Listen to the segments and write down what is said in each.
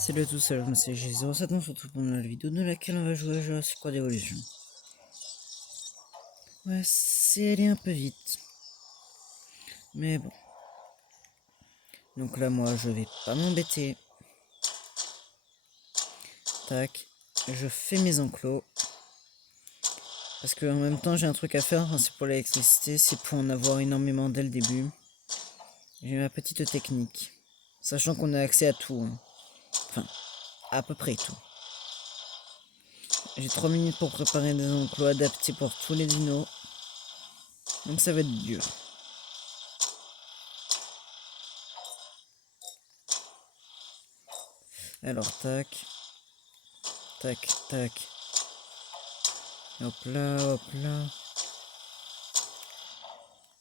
Salut à tous, alors moi c'est G07, on se retrouve pour une nouvelle vidéo dans laquelle on va jouer à Jurassic World Evolution. Ouais, c'est allé un peu vite. Mais bon. Donc là, moi, je vais pas m'embêter. Tac. Je fais mes enclos. Parce que en même temps, j'ai un truc à faire, c'est pour l'électricité, c'est pour en avoir énormément dès le début. J'ai ma petite technique. Sachant qu'on a accès à tout. Hein. Enfin, à peu près tout. J'ai 3 minutes pour préparer des enclos adaptés pour tous les dinos. Donc ça va être dur. Alors, tac. Tac, tac. Hop là, hop là.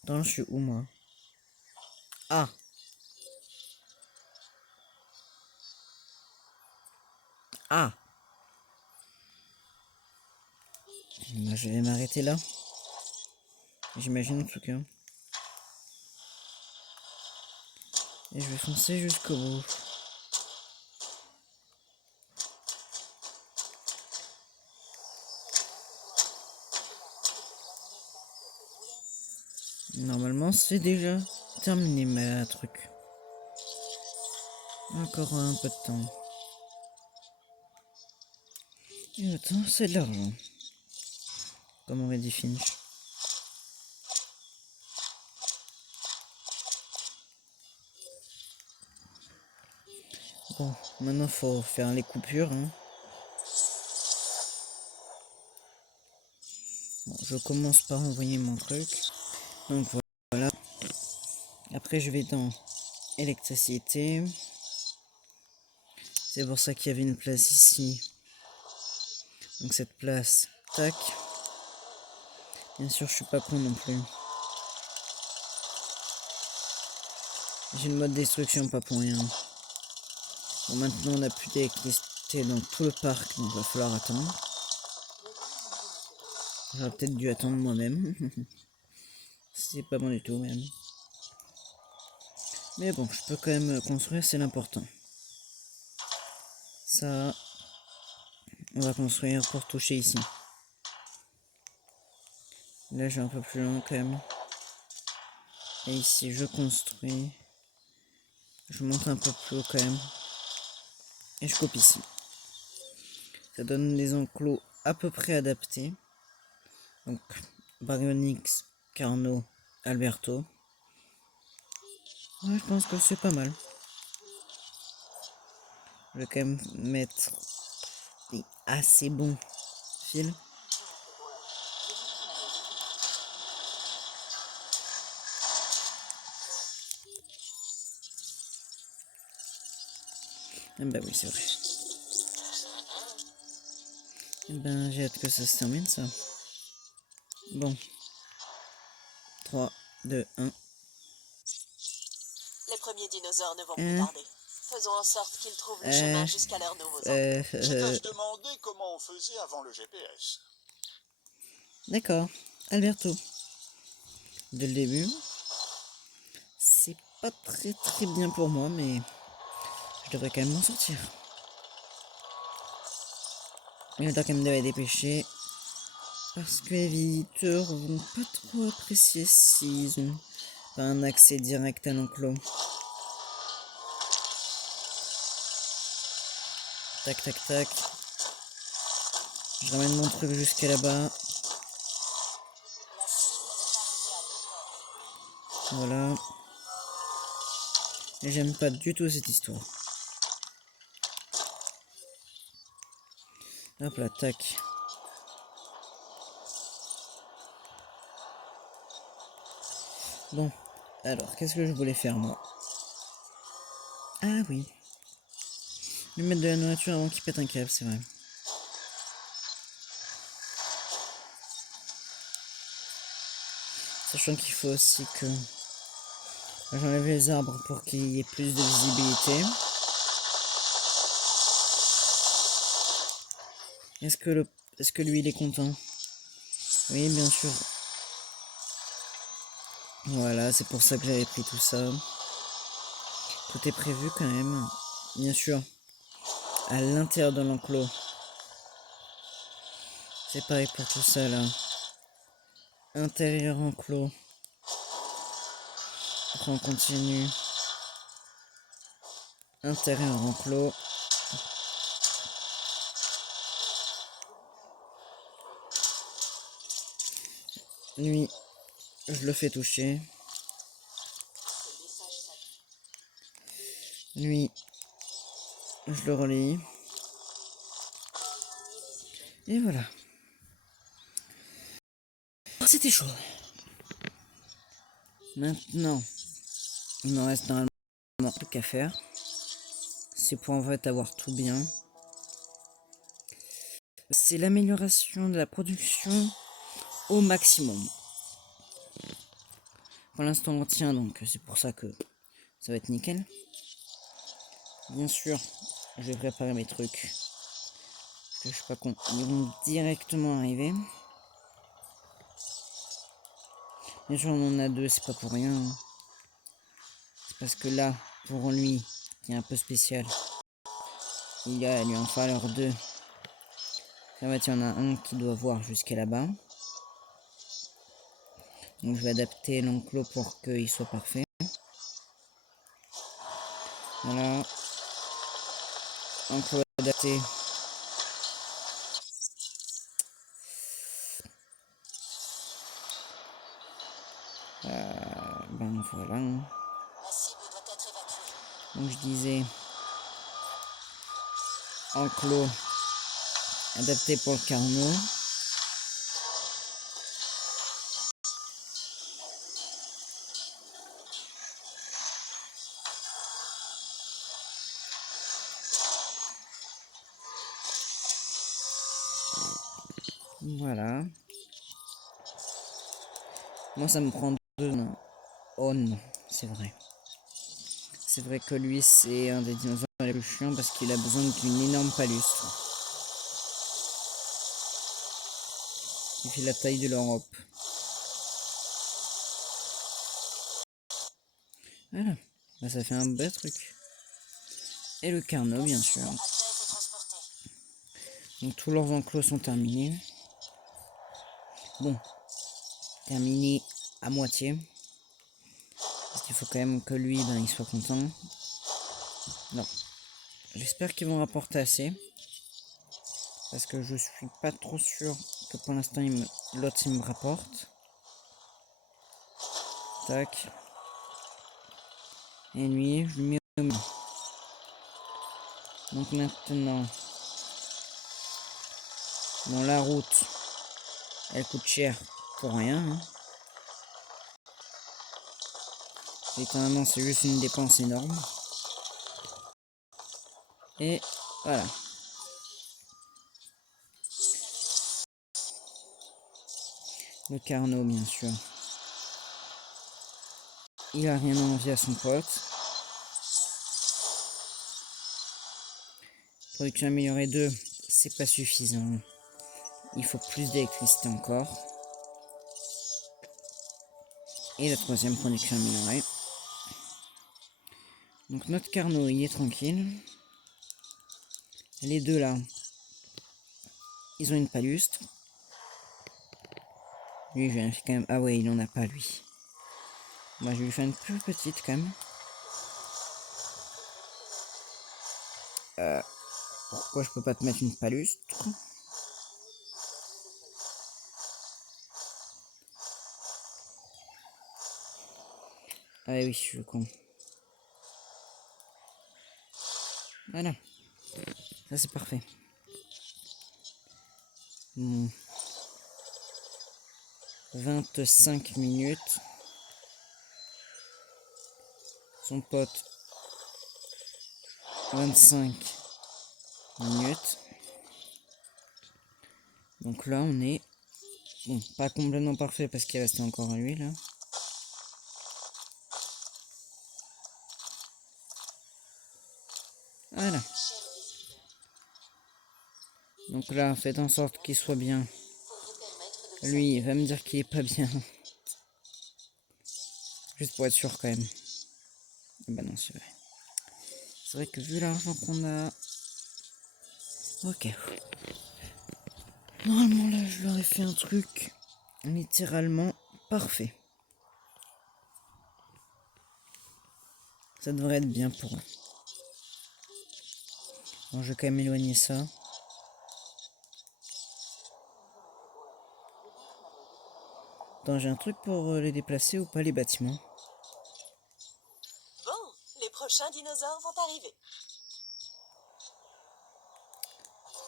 Attends, je suis où, moi? Ah! Ah! Bah, je vais m'arrêter là. J'imagine, en tout cas. Et je vais foncer jusqu'au bout. Normalement, c'est déjà terminé, ma truc. Encore un peu de temps. Et attends, c'est de l'argent. Comme aurait dit Finch. Bon, maintenant faut faire les coupures. Hein. Bon, je commence par envoyer mon truc. Donc voilà. Après, je vais dans électricité. C'est pour ça qu'il y avait une place ici. Donc cette place, tac. Bien sûr, je suis pas con non plus. J'ai une mode destruction, pas pour rien. Bon, maintenant on a plus d'électricité dans tout le parc, donc il va falloir attendre. J'aurais peut-être dû attendre moi-même. C'est pas bon du tout même. Mais bon, je peux quand même construire, c'est l'important. Ça, on va construire pour toucher ici. Là, je vais un peu plus loin quand même. Et ici, je construis. Je monte un peu plus haut quand même. Et je coupe ici. Ça donne des enclos à peu près adaptés. Donc, Baryonyx, Carnot, Alberto. Ouais, je pense que c'est pas mal. Je vais quand même mettre des assez bons fils. Ah bah oui, c'est vrai. Eh ben, j'ai hâte que ça se termine, ça. Bon. 3, 2, 1. Les premiers dinosaures ne vont plus tarder. Faisons en sorte qu'ils trouvent le chemin jusqu'à leurs nouveaux enclos. C'est à se demander comment on faisait avant le GPS. D'accord. Alberto. Dès le début. C'est pas très bien pour moi, mais je devrais quand même m'en sortir. Il est temps quand même de me dépêcher. Parce que les visiteurs vont pas trop apprécier s'ils ont pas un accès direct à l'enclos. Tac, tac, tac. Je ramène mon truc jusqu'à là-bas. Voilà. Et j'aime pas du tout cette histoire. Hop là, tac. Bon, alors, qu'est-ce que je voulais faire, moi? Ah oui. Lui mettre de la nourriture avant qu'il pète un câble, c'est vrai. Sachant qu'il faut aussi que j'enlève les arbres pour qu'il y ait plus de visibilité. Est-ce que lui il est content? Oui, bien sûr. Voilà, c'est pour ça que j'avais pris tout ça. Tout est prévu quand même. Bien sûr. à l'intérieur de l'enclos. C'est pareil pour tout ça là. Intérieur enclos. Après on continue. Intérieur enclos. Lui, je le fais toucher. Lui, je le relie. Et voilà. C'était chaud. Maintenant, il me reste normalement un truc à faire. C'est pour en fait avoir tout bien. C'est l'amélioration de la production au maximum. Pour l'instant on tient, donc c'est pour ça que ça va être nickel. Bien sûr, je vais préparer mes trucs. Parce que je suis pas con. Ils vont directement arriver. Bien sûr on en a deux, c'est pas pour rien. Hein. C'est parce que là, pour lui, qui est un peu spécial, il lui en falloir deux. En fait, il y en a un qui doit voir jusqu'à là-bas. Donc je vais adapter l'enclos pour qu'il soit parfait. Voilà. Enclos adapté. Ben voilà. La cible doit être évacuée. Donc je disais enclos adapté pour le carnot. Voilà. Moi ça me prend deux. Non. Oh non, c'est vrai. C'est vrai que lui c'est un des dinosaures les plus chiants parce qu'il a besoin d'une énorme palustre. Il fait la taille de l'Europe. Voilà. Bah, ça fait un bel truc. Et le carnot bien sûr. A déjà été transporté. Donc tous leurs enclos sont terminés. Bon. Terminé à moitié. Parce qu'il faut quand même que lui, ben, il soit content. Non. J'espère qu'ils vont rapporter assez. Parce que je suis pas trop sûr que pour l'instant l'autre il me rapporte. Tac. Et lui, je lui mets au milieu. Donc maintenant. Bon, la route, elle coûte cher pour rien. Hein. Littéralement, c'est juste une dépense énorme. Et voilà. Le carnot, bien sûr. Il a rien envie à son pote. Production améliorée 2, c'est pas suffisant. Il faut plus d'électricité encore. Et la troisième production améliorée. Donc notre carnot, il est tranquille. Les deux là, ils ont une palustre. Lui, je vérifie quand même. Ah ouais, il en a pas lui. Moi, je vais lui faire une plus petite quand même. Pourquoi je peux pas te mettre une palustre? Ah oui, je suis con. Voilà. Ça c'est parfait. Bon. 25 minutes. Son pote. 25 minutes. Donc là on est... Bon, pas complètement parfait parce qu'il restait encore à lui là. Voilà. Donc là, faites en sorte qu'il soit bien. Lui, il va me dire qu'il est pas bien. Juste pour être sûr quand même. Ah bah non, c'est vrai. C'est vrai que vu l'argent qu'on a... Ok. Normalement là je leur ai fait un truc littéralement parfait. Ça devrait être bien pour eux. Bon, je vais quand même éloigner ça. Attends, j'ai un truc pour les déplacer ou pas les bâtiments? Bon, les prochains dinosaures vont arriver.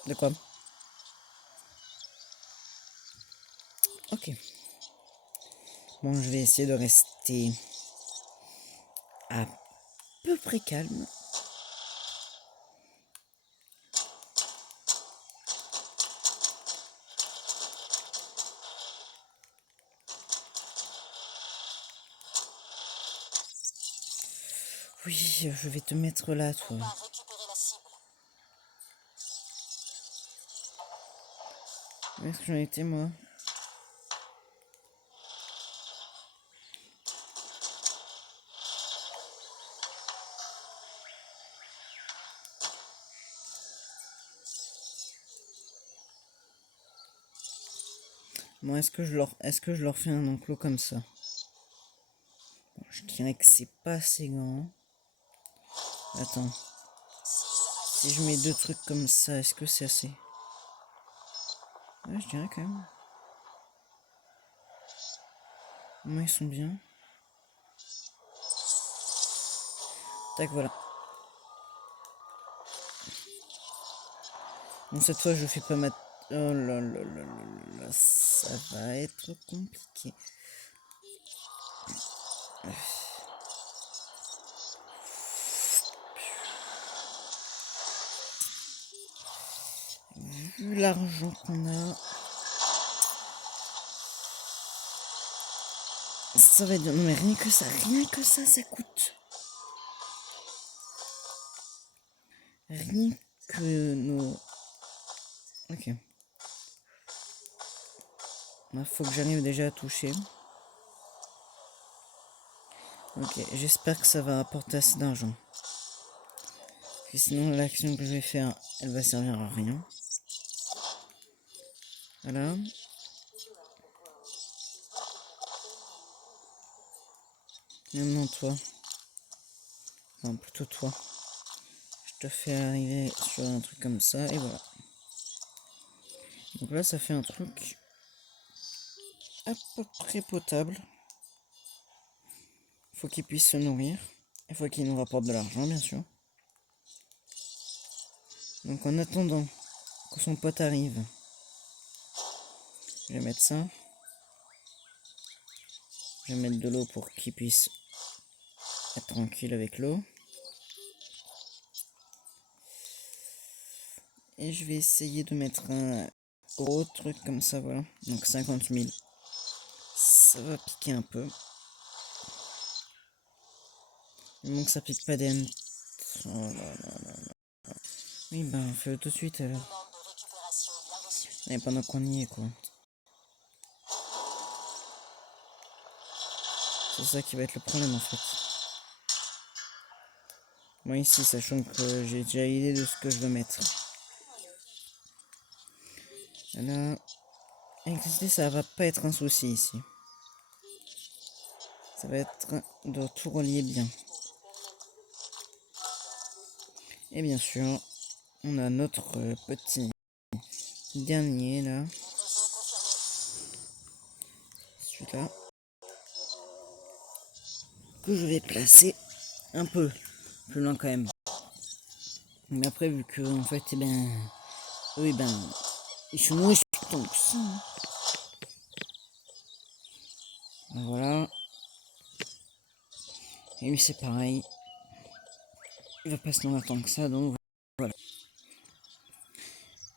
De quoi? Ok. Bon, je vais essayer de rester à peu près calme. Oui, je vais te mettre là, toi. On va récupérer la cible. Où est-ce que j'en étais, moi? Bon, est-ce que je leur fais un enclos comme ça? Bon, je dirais que c'est pas assez grand. Attends. Si je mets deux trucs comme ça, est-ce que c'est assez? Ouais, je dirais quand même. Moi, ils sont bien. Tac, voilà. Bon, cette fois, je fais pas ma... Oh là là là là là, ça va être compliqué. Vu l'argent qu'on a... Ça va être bien. Non, mais rien que ça coûte. Rien que nos... Ok. Il faut que j'arrive déjà à toucher. Ok, j'espère que ça va apporter assez d'argent. Sinon, l'action que je vais faire, elle va servir à rien. Voilà. Maintenant, toi. Enfin, plutôt toi. Je te fais arriver sur un truc comme ça, et voilà. Donc là, ça fait un truc à peu près potable. Faut qu'il puisse se nourrir. Il faut qu'il nous rapporte de l'argent, bien sûr. Donc en attendant que son pote arrive, je vais mettre ça. Je vais mettre de l'eau pour qu'il puisse être tranquille avec l'eau. Et je vais essayer de mettre un gros truc comme ça, voilà. Donc 50 000. Ça va piquer un peu. Il manque que ça pique pas des... Oh là là là là. Oui, ben, fais-le tout de suite alors. Demande de récupération bien reçue. Et pendant qu'on y est, quoi. C'est ça qui va être le problème, en fait. Moi, ici, sachant que j'ai déjà idée de ce que je veux mettre. Là, l'électricité, ça va pas être un souci ici. Ça va être de tout relier bien. Et bien sûr, on a notre petit dernier là. Celui-là. Que je vais placer un peu plus loin quand même. Mais après, vu que en fait, eh ben, oui, ben, ils se nourrissent tant que ça. Hein. Ben, voilà. Et lui, c'est pareil. Il va pas se nourrir tant que ça, donc voilà.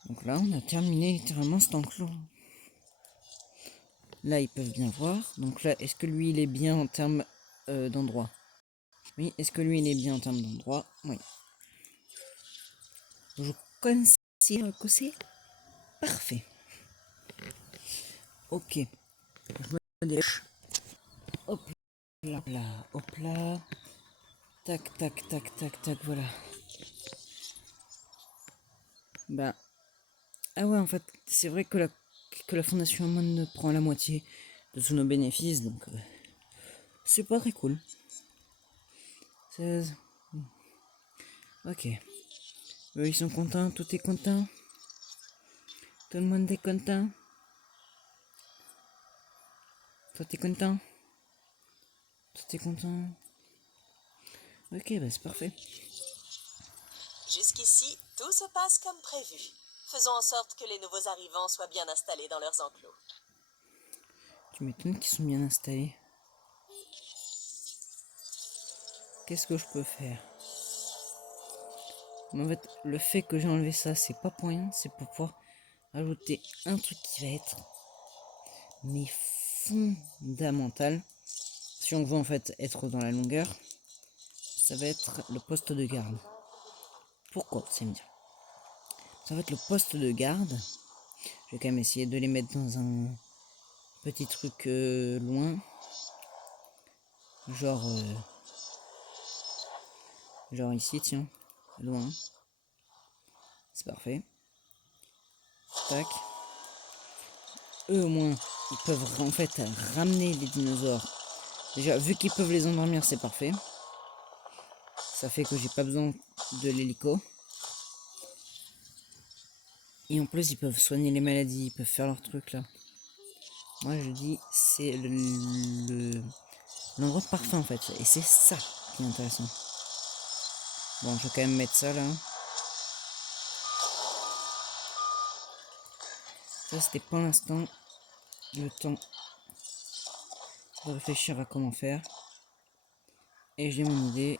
Donc là, on a terminé littéralement cet enclos. Là, ils peuvent bien voir. Donc là, est-ce que lui, il est bien en termes d'endroit? Oui, est-ce que lui, il est bien en termes d'endroit? Oui. Je considère que c'est parfait. Ok. Je me dépêche. Hop là, hop là. Tac, tac, tac, tac, tac, voilà. Bah, Ah ouais, en fait, c'est vrai que la Fondation Ammon prend la moitié de tous nos bénéfices, donc c'est pas très cool. 16. Ok. Eux, ils sont contents, tout est content. Tout le monde est content. Toi, t'es content? Toi, t'es content? Ok, bah c'est parfait. Jusqu'ici, tout se passe comme prévu. Faisons en sorte que les nouveaux arrivants soient bien installés dans leurs enclos. Tu m'étonnes qu'ils sont bien installés. Qu'est-ce que je peux faire? Mais en fait, le fait que j'ai enlevé ça, c'est pas pour rien, c'est pour pouvoir ajouter un truc qui va être mais fondamental. Si on veut en fait être dans la longueur, ça va être le poste de garde. Pourquoi? C'est me dire. Ça va être le poste de garde. Je vais quand même essayer de les mettre dans un petit truc loin. Genre ici, tiens. Loin. C'est parfait. Tac. Eux au moins, ils peuvent en fait ramener les dinosaures. Déjà, vu qu'ils peuvent les endormir, c'est parfait. Ça fait que j'ai pas besoin de l'hélico. Et en plus, ils peuvent soigner les maladies, ils peuvent faire leur truc là. Moi, je dis, c'est l'endroit parfait en fait. Et c'est ça qui est intéressant. Bon, je vais quand même mettre ça là. Ça, c'était pour l'instant le temps de réfléchir à comment faire. Et j'ai mon idée.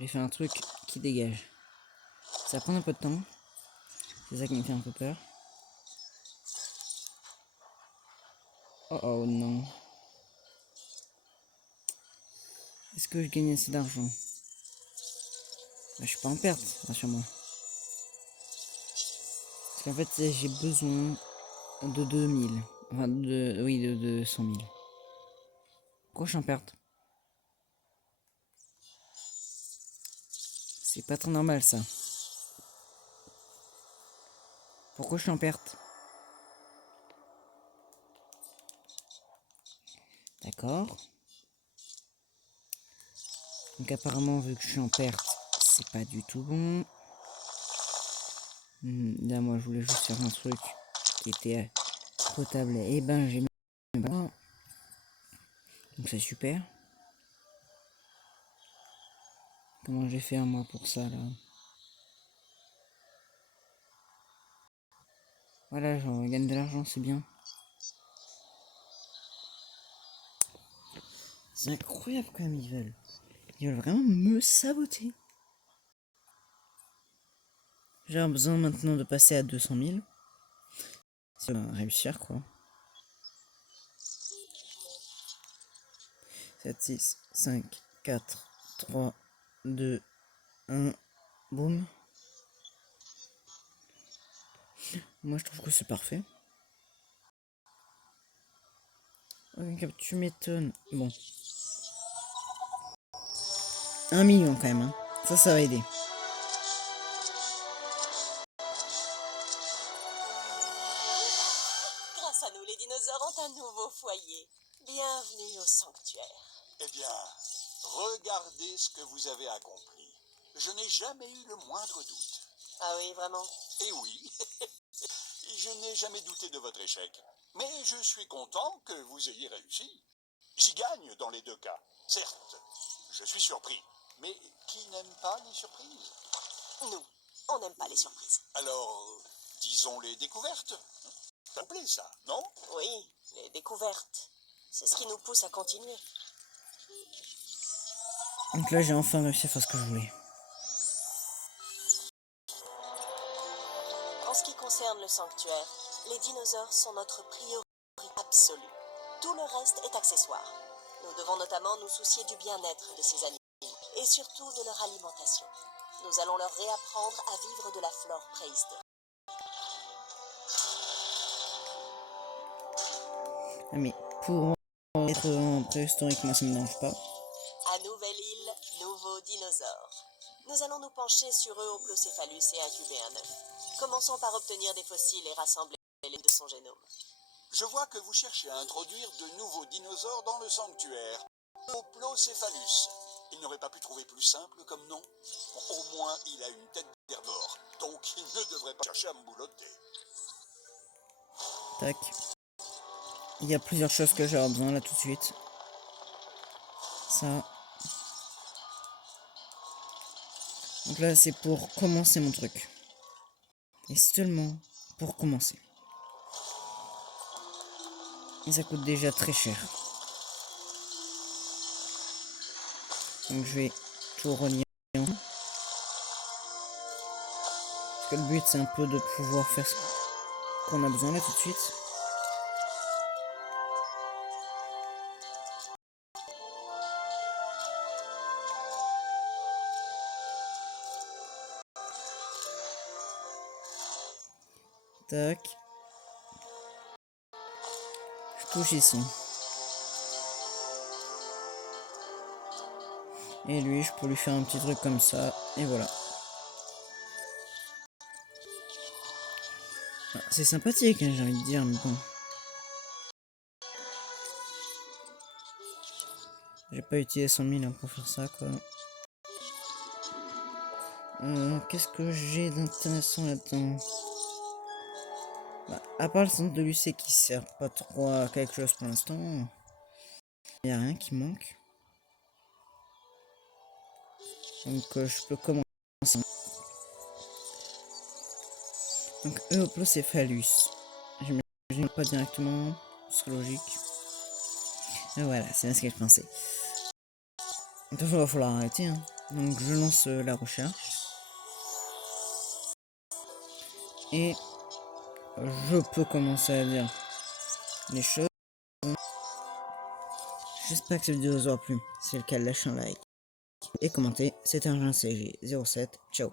J'ai fait un truc qui dégage. Ça va prendre un peu de temps. C'est ça qui me fait un peu peur. Oh oh non. Est-ce que je gagne assez d'argent? Bah, je suis pas en perte, rassure-moi. Parce qu'en fait, j'ai besoin de 2000. Enfin, oui, de 100 000. Pourquoi je suis en perte? C'est pas très normal ça. Pourquoi je suis en perte? D'accord. Donc apparemment, vu que je suis en perte, c'est pas du tout bon. Là, moi, je voulais juste faire un truc qui était potable. Et ben, j'ai mis pas. Donc c'est super. Comment j'ai fait moi pour ça là? Voilà, j'en gagne de l'argent, c'est bien. C'est incroyable quand même, ils veulent. Ils veulent vraiment me saboter. J'ai besoin maintenant de passer à 200 000. Ça va réussir quoi. 7, 6, 5, 4, 3, 2, 1, boum. Moi je trouve que c'est parfait. Ok, tu m'étonnes. Bon. 1 million quand même. Hein. Ça va aider. Grâce à nous, les dinosaures ont un nouveau foyer. Bienvenue au sanctuaire. Eh bien, regardez ce que vous avez accompli. Je n'ai jamais eu le moindre doute. Ah oui, vraiment? Et oui, je n'ai jamais douté de votre échec. Mais je suis content que vous ayez réussi. J'y gagne dans les deux cas. Certes, je suis surpris. Mais qui n'aime pas les surprises? Nous, on n'aime pas les surprises. Alors, disons les découvertes. Ça me plaît ça, non? Oui, les découvertes. C'est ce qui nous pousse à continuer. Donc là j'ai enfin réussi à faire ce que je voulais. En ce qui concerne le sanctuaire, les dinosaures sont notre priorité absolue. Tout le reste est accessoire. Nous devons notamment nous soucier du bien-être de ces animaux et surtout de leur alimentation. Nous allons leur réapprendre à vivre de la flore préhistorique. Ah mais pour être en préhistorique, moi ça me dérange pas. À Nouvelle-Île, nouveaux dinosaures. Nous allons nous pencher sur eux au Procéphalus et incuber un œuf. Commençons par obtenir des fossiles et rassembler les de son génome. Je vois que vous cherchez à introduire de nouveaux dinosaures dans le sanctuaire. Oplocéphalus. Il n'aurait pas pu trouver plus simple comme nom. Au moins, il a une tête d'herbivore, donc il ne devrait pas chercher à me boulotter. Tac. Il y a plusieurs choses que j'ai besoin là tout de suite. Ça. Donc là, c'est pour commencer mon truc. Et seulement pour commencer. Et ça coûte déjà très cher. Donc je vais tout relier. Parce que le but, c'est un peu de pouvoir faire ce qu'on a besoin là tout de suite. Tac. Je touche ici. Et lui, je peux lui faire un petit truc comme ça. Et voilà. Ah, c'est sympathique, hein, j'ai envie de dire, mais bon. J'ai pas utilisé 100 000 hein, pour faire ça, quoi. Qu'est-ce que j'ai d'intéressant là-dedans? Bah, à part le centre de l'UC qui sert pas trop à quelque chose pour l'instant, il n'y a rien qui manque. Donc je peux commencer. Donc Eoplocéphalus. J'imagine pas directement, ce serait logique. Et voilà, c'est bien ce que je pensais. Donc il va falloir arrêter. Hein. Donc je lance la recherche. Et je peux commencer à dire les choses. J'espère que cette vidéo vous aura plu. Si c'est le cas, lâchez un like et commentez. C'était un CG07. Ciao.